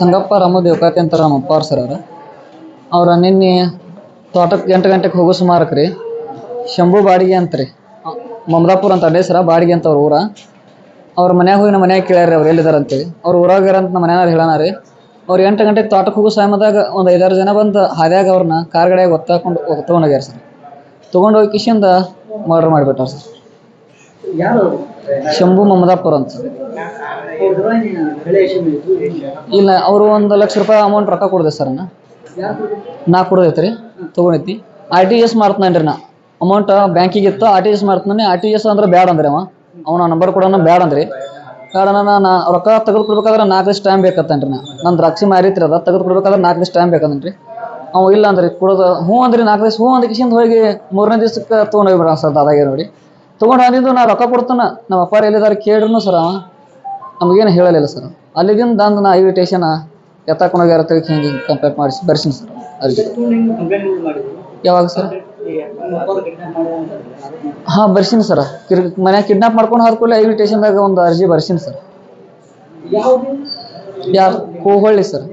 ಸಂಗಪ್ಪ ರಾಮು ದೇವಕಾತಿ ಅಂತಾರೆ ನಮ್ಮ ಅಪ್ಪಾವ್ರು ಸರ್ ಅವ್ರ ನಿನ್ನೆ ತೋಟಕ್ಕೆ 8 ಗಂಟೆಗೆ ಹೋಗೋ ಸುಮಾರಕ್ಕೆ ರೀ ಶಂಭು ಬಾಡಿಗೆ ಅಂತ ರೀ ಮಮದಾಪುರ ಅಂತ ಅಡ್ಡೆ ಸರ ಬಾಡಿಗೆ ಅಂತ ಅವ್ರ ಊರ ಅವ್ರ ಮನ್ಯಾಗ ಹೋಗಿ ನಮ್ಮ ಮನ್ಯಾಗ ಕೇಳ್ಯಾರ ಅವ್ರು ಎಲ್ಲಿದಾರ ಅಂತೇಳಿ ಅವ್ರು ಊರಾಗ್ಯಾರ ಅಂತ ನಮ್ಮ ಮನ್ಯಾಗ ಹೇಳೋಣ ರೀ ಅವ್ರು 8 ಗಂಟೆಗೆ ತೋಟಕ್ಕೆ ಹೋಗೋ ಸಮಯದಾಗ ಒಂದು 5-6 ಜನ ಬಂದು ಹಾದ್ಯಾಗ ಅವ್ರನ್ನ ಕಾರ್ ಗಾಡಿಯಾಗ ತೊಗೊಂಡೋಗ್ಯಾರ ಸರ್. ತೊಗೊಂಡೋಗಿ ಕಿಶಿಂದ ಮರ್ಡರ್ ಮಾಡಿಬಿಟ್ಟಾರ ಸರ್. ಶಂಭು ಮಮದಾಪುರ ಅಂತ ಸರ್. ಇಲ್ಲ ಅವರು 1 ಲಕ್ಷ ರೂಪಾಯಿ ಅಮೌಂಟ್ ರೊಕ್ಕ ಕೊಡಿದೆ ಸರ್. ನಾ ಕೊಡೋದೈತೆ ರೀ ತೊಗೊಂಡೈತಿ RTGS ಮಾಡ್ತಾನೆ ನಾ ಅಮೌಂಟ್ ಬ್ಯಾಂಕಿಗೆ ಇತ್ತು RTGS ಮಾಡ್ತಾನೆ. RTGS ಅಂದ್ರೆ ಬ್ಯಾಡ ಅಂದ್ರೆ ಅವನ ನಂಬರ್ ಕೊಡೋಣ ಬ್ಯಾಡ ಅಂದ್ರಿ ಬ್ಯಾಡ ನಾ ರೊಕ್ಕ ತೆಗೆದು ಕೊಡ್ಬೇಕಾದ್ರೆ 4 ದಿವಸ ಟೈಮ್ ಬೇಕತ್ತನ್ರಿ. ನನ್ನ ದ್ರಾಕ್ಷಿ ಮಾರಿತ್ರಿ ಅದ ತೆಗೆದು ಕೊಡ್ಬೇಕಾದ್ರೆ 4 ದಿವಸ ಟೈಮ್ ಬೇಕಂದ್ರಿ. ಅವ ಇಲ್ಲ ಅಂದ್ರಿ ಕೊಡೋದು ಹ್ಞೂ ಅಂದ್ರಿ 4 ದಿವಸ ಹ್ಞೂ ಅಂದ ಕಿಶಿಂದ ಹೋಗಿ 3ನೇ ದಿವ್ಸಕ್ಕೆ ತೊಗೊಂಡೋಗ್ಬಿಡ ಸರ್. ದಾದಾಗಿರಿ ನೋಡಿ ತೊಗೊಂಡು ಅಂದಿದ್ದು ನಾ ರೊಕ್ಕ ಕೊಡ್ತಾನೆ ನಮ್ಮ ಅಪ್ಪಾರು ಎಲ್ಲಿದ್ದಾರೆ ಕೇಳ್ರೂ ಸರ್ ನಮಗೇನು ಹೇಳಲಿಲ್ಲ ಸರ್. ಅಲ್ಲಿಗಿಂದ ಅಂದು ನಾ ಇನ್ವಿಟೇಷನ್ ಎತ್ತಾಕೊಂಡೋಗ್ಯಾರ ಹಿಂಗೆ ಕಂಪ್ಲೇಂಟ್ ಮಾಡಿಸಿ ಬರ್ಸಿನಿ ಸರ್. ಅರ್ಜಿ ಯಾವಾಗ ಸರ್? ಹಾಂ ಬರ್ಸಿನಿ ಸರ್. ಮನ್ಯಾಗ ಕಿಡ್ನಾಪ್ ಮಾಡ್ಕೊಂಡು ಹೋದ್ಕೂಡಲೇ ಇನ್ವಿಟೇಷನ್ದಾಗ ಒಂದು ಅರ್ಜಿ ಬರ್ಸಿನಿ ಸರ್. ಯಾರು? ಕೂಹಳ್ಳಿ ಸರ್.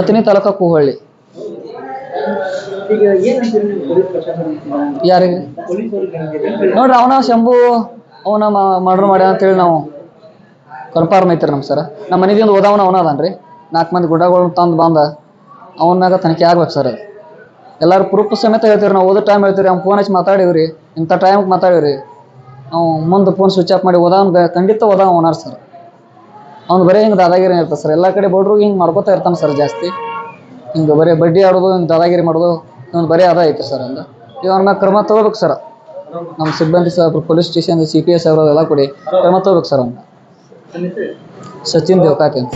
ಅತನಿ ತಾಲೂಕ ಕೂಹಳ್ಳಿ. ಯಾರಿಗೆ ನೋಡ್ರಿ ಅವನ ಶಂಭು ಅವನ ಮರ್ಡರ್ ಮಾಡ್ಯಾನ ಅಂತೇಳಿ ನಾವು ಕನ್ಫರ್ಮ್ ಐತ್ರಿ ನಮ್ಮ ಸರ್. ನಮ್ಮ ಮನೆದಿಂದ ಓದವನ ಅವನ ಅದನ್ರಿ 4 ಮಂದಿ ಗುಡ್ಡಗಳು ತಂದು ಬಂದ ಅವನ ಮ್ಯಾಗ ತನಿಖೆ ಆಗ್ಬೇಕು ಸರ್. ಎಲ್ಲರೂ ಪ್ರೂಫ್ ಸಮೇತ ಹೇಳ್ತೀವಿ ನಾವು. ಓದೋ ಟೈಮ್ ಹೇಳ್ತೀವಿ ಅವ್ನು ಫೋನ್ ಹಚ್ಚಿ ಮಾತಾಡೀವ್ರಿ ಇಂಥ ಟೈಮ್ಗೆ ಮಾತಾಡೀವ್ರಿ. ಅವ್ನು ಮುಂದೆ ಫೋನ್ ಸ್ವಿಚ್ ಆಫ್ ಮಾಡಿ ಓದವ್ನು ಖಂಡಿತ ಓದವನಾರ ಸರ್. ಅವ್ನು ಬರೀ ಹಿಂಗೆ ದಾದಾಗಿರಿ ಇರ್ತದೆ ಸರ್. ಎಲ್ಲ ಕಡೆ ಬೋಡ್ರಿಗೆ ಹಿಂಗೆ ಮಾಡ್ಕೋತಾ ಇರ್ತಾನೆ ಸರ್. ಜಾಸ್ತಿ ಹಿಂಗೆ ಬರೀ ಬಡ್ಡಿ ಆಡೋದು ಹಿಂಗೆ ದಾದಾಗಿರಿ ಮಾಡೋದು ಇವ್ನು ಬರೀ ಅದ ಐತೆ ಸರ್. ಅಂದ ಇವನ ಮ್ಯಾಗ ಕ್ರಮ ತೊಗೋಬೇಕು ಸರ್. ನಮ್ಮ ಸಿಬ್ಬಂದಿ ಸಾಹೇಬ್ರು ಪೊಲೀಸ್ ಸ್ಟೇಷನ್ CPS ಅವರೆಲ್ಲ ಕೊಡಿ ಕ್ರಮ ತೊಗೋಬೇಕು ಸರ್. ಅವ್ನು ಸಚಿನ್ ದೇವಕಾತಿ ಅಂತ.